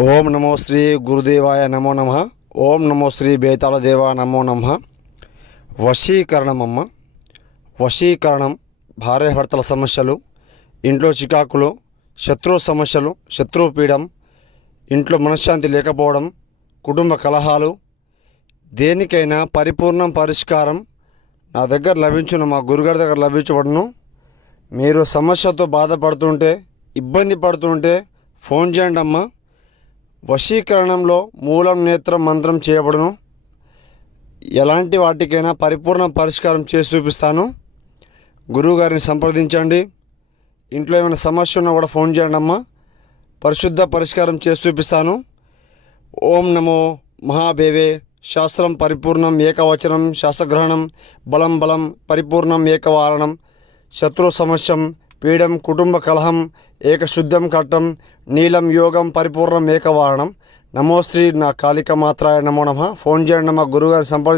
ఓం నమో శ్రీ గురుదేవాయ నమో నమః. ఓం నమో శ్రీ బేతాళ దేవ నమో నమః. వశీకరణమమ్మ. వశీకరణం, భార్యాభర్తల సమస్యలు, ఇంట్లో చికాకులు, శత్రు సమస్యలు, శత్రుపీడం, ఇంట్లో మనశ్శాంతి లేకపోవడం, కుటుంబ కలహాలు, దేనికైనా పరిపూర్ణం పరిష్కారం నా దగ్గర లభించును, మా గురుగారి దగ్గర లభించబడును. మీరు సమస్యతో బాధపడుతుంటే, ఇబ్బంది పడుతుంటే ఫోన్ చేయండి అమ్మ. వశీకరణంలో మూలం నేత్రం మంత్రం చేయబడును. ఎలాంటి వాటికైనా పరిపూర్ణ పరిష్కారం చేసి చూపిస్తాను. గురువుగారిని సంప్రదించండి. ఇంట్లో ఏమైనా సమస్య ఉన్నా కూడా ఫోన్ చేయండి అమ్మ. పరిశుద్ధ పరిష్కారం చేసి చూపిస్తాను. ఓం నమో మహాభేవే. శాస్త్రం పరిపూర్ణం ఏకవచనం, శాస్త్రగ్రహణం బలం బలం పరిపూర్ణం ఏకవారణం. శత్రు సమస్యం పీడం కుటుంబ కలహం ఏకశుద్ధం కట్టం నీలం యోగం పరిపూర్ణం ఏకవారణం. నమోశ్రీ నా కాళిక మాత్రాయ నమో నమః. ఫోన్ చేయండి మా గురువుగారిని సంప్రదించండి.